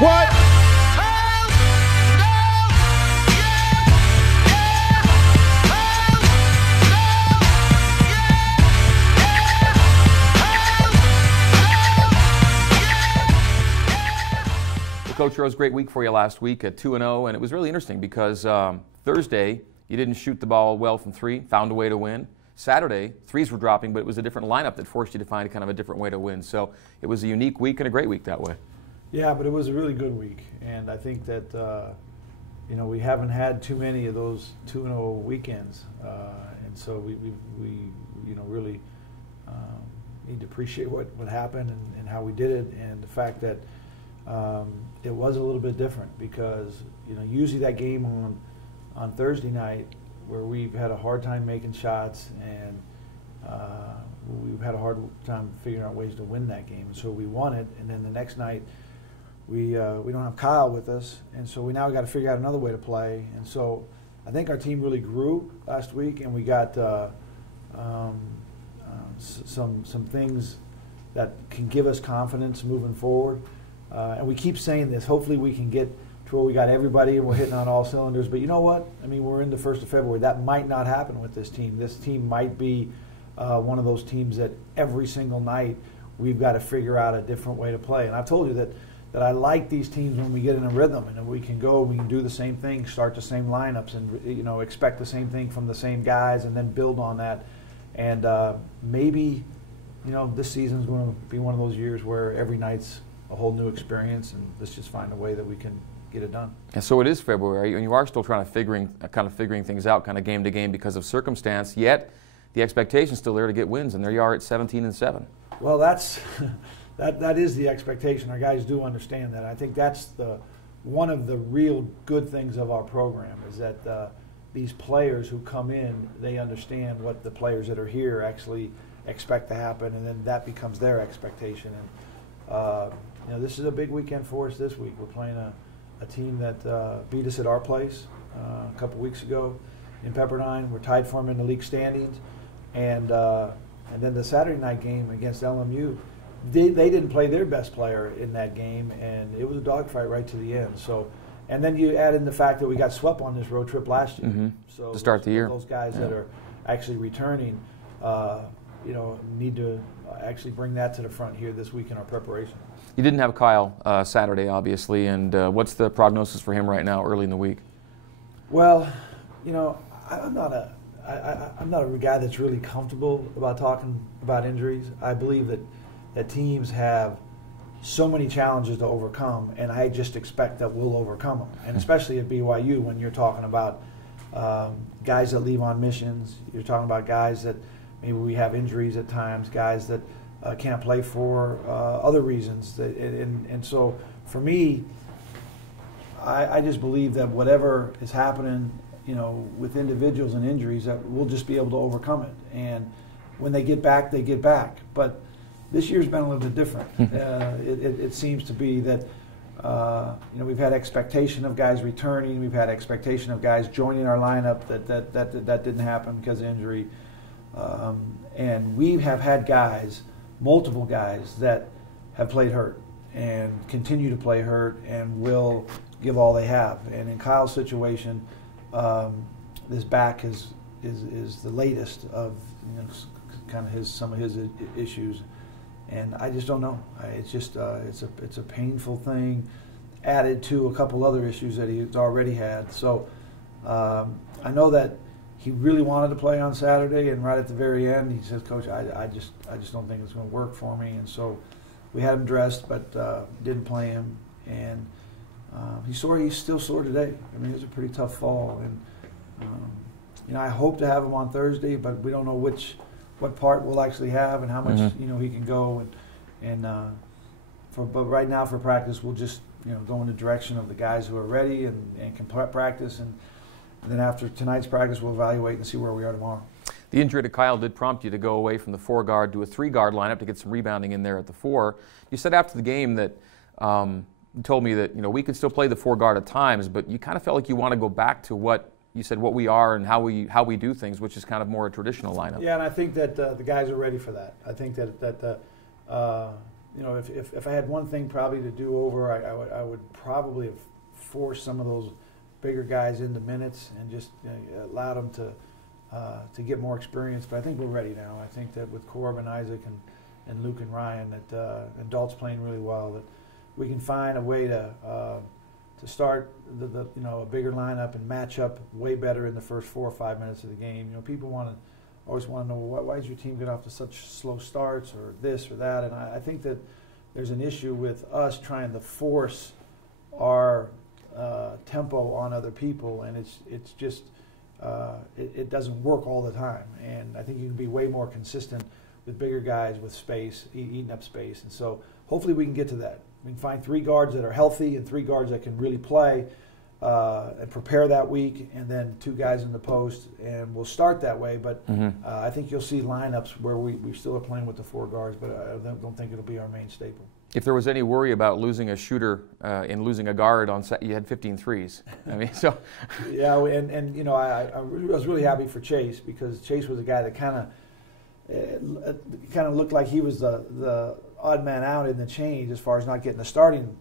What? Coach Rose, great week for you last week at 2-0, and it was really interesting because Thursday you didn't shoot the ball well from three, found a way to win. Saturday, threes were dropping, but it was a different lineup that forced you to find kind of a different way to win. So it was a unique week and a great week that way. Yeah, but it was a really good week, and I think that we haven't had too many of those 2-0 weekends, and so we really need to appreciate what happened and how we did it, and the fact that it was a little bit different because usually that game on Thursday night where we've had a hard time making shots and we've had a hard time figuring out ways to win that game, and so we won it. And then the next night we don't have Kyle with us, and so we now got to figure out another way to play. And so I think our team really grew last week, and we got some things that can give us confidence moving forward. And we keep saying this. Hopefully we can get to where we got everybody and we're hitting on all cylinders. But you know what? I mean, we're in the 1st of February. That might not happen with this team. This team might be one of those teams that every single night we've got to figure out a different way to play. And I've told you that I like these teams when we get in a rhythm and we can go, we can do the same thing, start the same lineups, and expect the same thing from the same guys, and then build on that. And maybe this season's going to be one of those years where every night's a whole new experience, and let's just find a way that we can get it done. And so it is February, and you are still trying to figuring things out, kind of game to game because of circumstance. Yet the expectation's still there to get wins, and there you are at 17-7. Well, that is the expectation. Our guys do understand that. I think that's one of the real good things of our program is that these players who come in, they understand what the players that are here actually expect to happen, and then that becomes their expectation. And this is a big weekend for us this week. We're playing a team that beat us at our place a couple weeks ago in Pepperdine. We're tied for them in the league standings. And then the Saturday night game against LMU, they didn't play their best player in that game, and it was a dogfight right to the end. So, and then you add in the fact that we got swept on this road trip last year. Mm-hmm. So to start the year. Those guys that are actually returning, need to actually bring that to the front here this week in our preparation. You didn't have Kyle Saturday, obviously, and what's the prognosis for him right now, early in the week? Well, I'm not a guy that's really comfortable about talking about injuries. I believe that teams have so many challenges to overcome, and I just expect that we'll overcome them. And especially at BYU, when you're talking about guys that leave on missions, you're talking about guys that maybe we have injuries at times, guys that can't play for other reasons. And so for me, I just believe that whatever is happening, with individuals and injuries, that we'll just be able to overcome it. And when they get back, they get back. But this year's been a little bit different. It seems to be that we've had expectation of guys returning. We've had expectation of guys joining our lineup that didn't happen because of injury. And we have had guys, multiple guys, that have played hurt and continue to play hurt and will give all they have. And in Kyle's situation, this back is the latest of kind of some of his issues, and I just don't know. It's just it's a painful thing, added to a couple other issues that he's already had. So I know that he really wanted to play on Saturday, and right at the very end, he says, "Coach, I just don't think it's going to work for me." And so we had him dressed, but didn't play him, and he's still sore today. I mean, it was a pretty tough fall, and I hope to have him on Thursday, but we don't know what part we'll actually have and how much he can go. But right now for practice, we'll just go in the direction of the guys who are ready and can practice, and then after tonight's practice, we'll evaluate and see where we are tomorrow. The injury to Kyle did prompt you to go away from the 4-guard to a 3-guard lineup to get some rebounding in there at the 4. You said after the game that you told me that we could still play the 4-guard at times, but you kind of felt like you want to go back to what you said, what we are and how we do things, which is kind of more a traditional lineup. Yeah, and I think that the guys are ready for that. I think that you know, if I had one thing probably to do over, I would probably have forced some of those bigger guys into minutes and just allowed them to get more experience. But I think we're ready now. I think that with Corbin, Isaac, and Luke and Ryan, that and Dalt's playing really well, that we can find a way to start the you know, a bigger lineup and match up way better in the first 4 or 5 minutes of the game. You know, people always want to know, why did your team get off to such slow starts or this or that? And I think that there's an issue with us trying to force our tempo on other people, and it's just it doesn't work all the time. And I think you can be way more consistent with bigger guys with space, eating up space. And so hopefully we can get to that. We can find 3 guards that are healthy and 3 guards that can really play and prepare that week, and then 2 guys in the post, and we'll start that way. But I think you'll see lineups where we still are playing with the 4 guards, but I don't think it'll be our main staple. If there was any worry about losing a shooter in losing a guard on set, you had 15 threes. I mean, so yeah, and you know, I was really happy for Chase, because Chase was a guy that kind of looked like he was the odd man out in the change as far as not getting the starting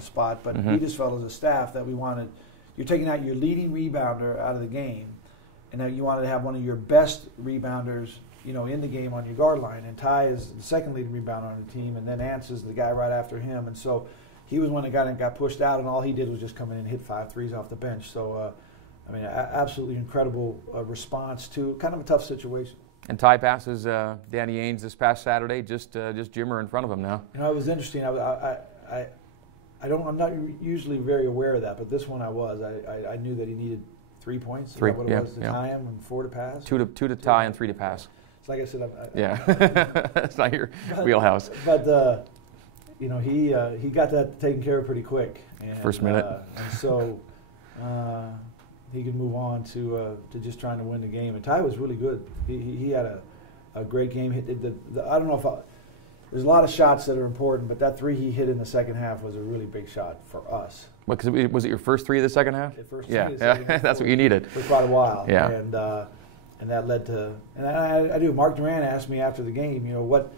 spot, but we just felt as a staff that we wanted, you're taking out your leading rebounder out of the game, and that you wanted to have one of your best rebounders, you know, in the game on your guard line. And Ty is the second leading rebounder on the team, and then Ance is the guy right after him. And so he was one that got pushed out, and all he did was just come in and hit 5 threes off the bench. So, I mean, absolutely incredible response to kind of a tough situation. And Ty passes Danny Ainge this past Saturday, just Jimmer in front of him now. You know, it was interesting. I'm not usually very aware of that, but this one I was. I knew that he needed 3 points. 3, what it was to tie him, and 4 to pass. 2 to tie and 3 to pass. It's like I said. It's not your wheelhouse. But you know, he got that taken care of pretty quick. And, First minute. And so he could move on to just trying to win the game. And Ty was really good. He had a great game. I don't know if there's a lot of shots that are important, but that 3 he hit in the second half was a really big shot for us. Well, because was it your first 3 of the second half? The first 3 of the second half. That's what you needed. For quite a while. Yeah. And that led to, and I do. Mark Duran asked me after the game, you know, what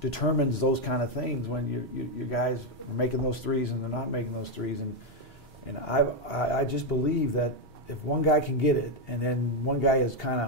determines those kind of things when your guys are making those threes and they're not making those threes. And I just believe that if one guy can get it, and then one guy is kind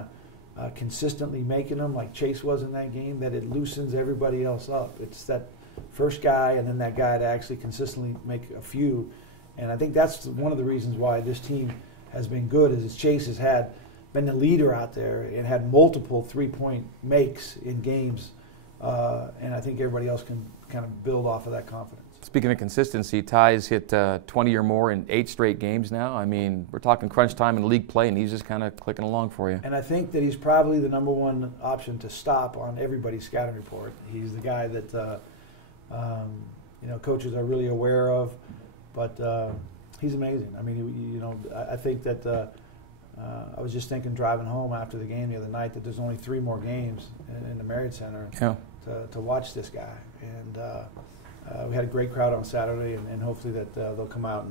of consistently making them, like Chase was in that game, that it loosens everybody else up. It's that first guy and then that guy to actually consistently make a few. And I think that's one of the reasons why this team has been good, is Chase has been the leader out there and had multiple 3-point makes in games. And I think everybody else can kind of build off of that confidence. Speaking of consistency, Ty's hit 20 or more in 8 straight games now. I mean, we're talking crunch time in league play, and he's just kind of clicking along for you. And I think that he's probably the number 1 option to stop on everybody's scouting report. He's the guy that you know, coaches are really aware of, but he's amazing. I mean, you know, I think that I was just thinking driving home after the game the other night that there's only 3 more games in the Marriott Center to watch this guy. And we had a great crowd on Saturday, and hopefully that they'll come out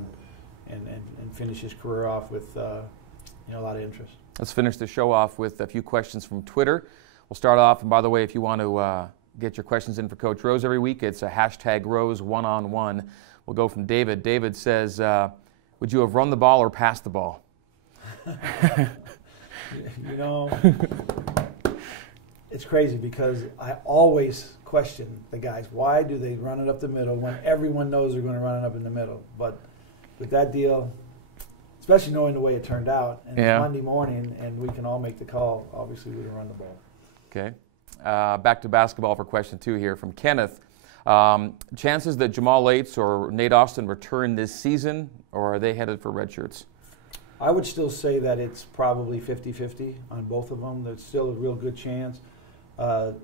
and finish his career off with you know, a lot of interest. Let's finish the show off with a few questions from Twitter. We'll start off, and by the way, if you want to get your questions in for Coach Rose every week, it's a #Rose1on1. We'll go from David. David says, would you have run the ball or passed the ball? You know, it's crazy because I always question the guys. Why do they run it up the middle when everyone knows they're going to run it up in the middle? But with that deal, especially knowing the way it turned out, and it's Monday morning, and we can all make the call, obviously we would run the ball. Okay. Back to basketball for question 2 here from Kenneth. Chances that Jamal Aytes or Nate Austin return this season, or are they headed for redshirts? I would still say that it's probably 50-50 on both of them. There's still a real good chance.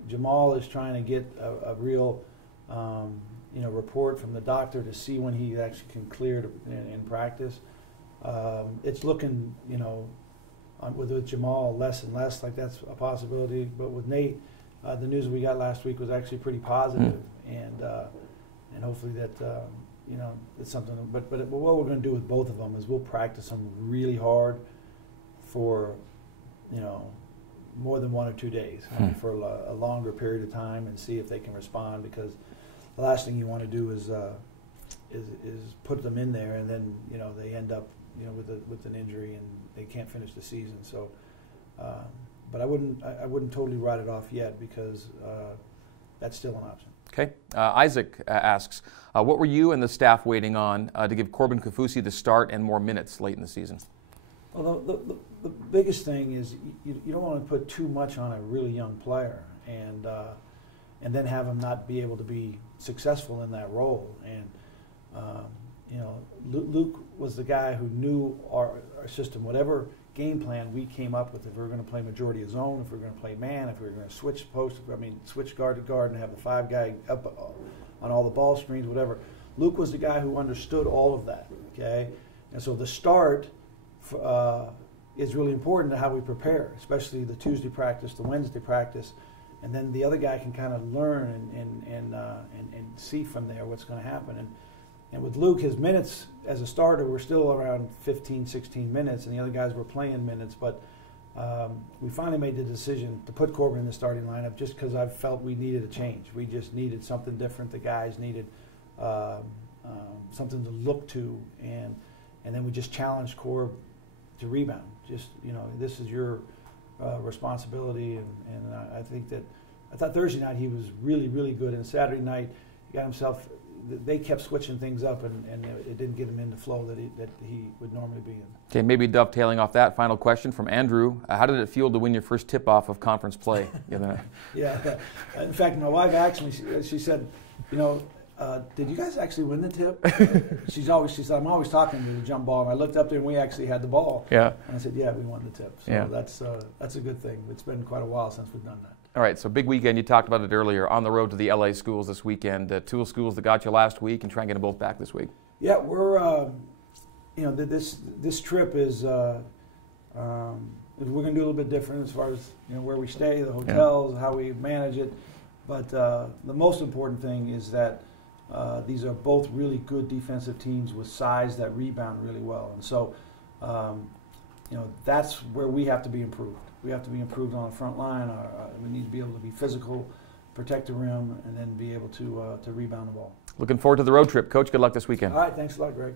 Jamal is trying to get a real you know, report from the doctor to see when he actually can clear in practice. It's looking, you know, with Jamal less and less like that's a possibility. But with Nate, the news we got last week was actually pretty positive, and hopefully that you know, it's something. But what we're going to do with both of them is we'll practice them really hard for, you know, more than 1 or 2 days, for a longer period of time, and see if they can respond, because the last thing you want to do is put them in there, and then they end up with an injury and they can't finish the season. So, but I wouldn't totally write it off yet, because that's still an option. Okay. Isaac asks, what were you and the staff waiting on to give Corbin Kaufusi the start and more minutes late in the season? Well, the biggest thing is you don't want to put too much on a really young player, and then have him not be able to be successful in that role. And Luke was the guy who knew our system, whatever game plan we came up with. If we were going to play majority of zone, if we were going to play man, if we were going to switch switch guard to guard and have the 5 guy up on all the ball screens, whatever. Luke was the guy who understood all of that. Okay, and so the start is really important to how we prepare, especially the Tuesday practice, the Wednesday practice, and then the other guy can kind of learn and see from there what's going to happen. And with Luke, his minutes as a starter were still around 15, 16 minutes, and the other guys were playing minutes. But we finally made the decision to put Corbin in the starting lineup just because I felt we needed a change. We just needed something different. The guys needed something to look to, and then we just challenged Corb to rebound. Just, this is your responsibility, and I thought Thursday night he was really, really good, and Saturday night he got himself. They kept switching things up, and it didn't get him in the flow that he would normally be in. Okay, maybe dovetailing off that, final question from Andrew. How did it feel to win your first tip-off of conference play? Yeah. In fact, my wife asked me, she said, did you guys actually win the tip? She said, I'm always talking to the jump ball, and I looked up there and we actually had the ball. Yeah. And I said, yeah, we won the tip. So yeah. That's a good thing. It's been quite a while since we've done that. All right, so big weekend. You talked about it earlier. On the road to the LA schools this weekend. 2 schools that got you last week, and try and get them both back this week. Yeah, we're this trip is we're going to do a little bit different as far as where we stay, the hotels, how we manage it. But the most important thing is that these are both really good defensive teams with size that rebound really well, and so that's where we have to be improved. We have to be improved on the front line. We need to be able to be physical, protect the rim, and then be able to rebound the ball. Looking forward to the road trip. Coach, good luck this weekend. All right, thanks a lot, Greg.